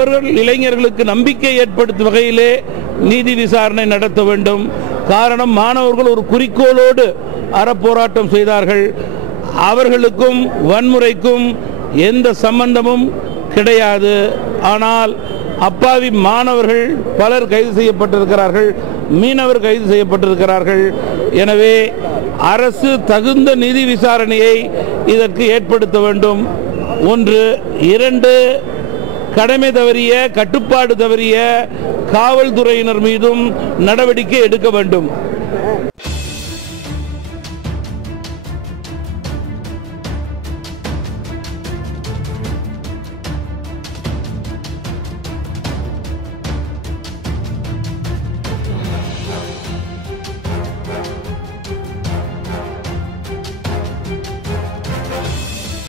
மாணவர்கள் இளைஞர்களுக்கு நம்பிக்கை ஏற்படுத்தும் வகையிலே நீதி விசாரணை நடத்த வேண்டும். காரணம், மாணவர்கள் ஒரு குறிக்கோளோடு அறப்போராட்டம் செய்தார்கள். அவர்களுக்கும் வன்முறைக்கும் எந்த சம்பந்தமும் கிடையாது. ஆனால் அப்பாவி மாணவர்கள் பலர் கைது செய்யப்பட்டிருக்கிறார்கள், மீனவர் கைது செய்யப்பட்டிருக்கிறார்கள். எனவே அரசு தகுந்த நீதி விசாரணையை இதற்கு ஏற்படுத்த வேண்டும். ஒன்று. இரண்டு, கடமை தவறிய, கட்டுப்பாடு தவறிய காவல்துறையினர் மீதும் நடவடிக்கை எடுக்க வேண்டும்.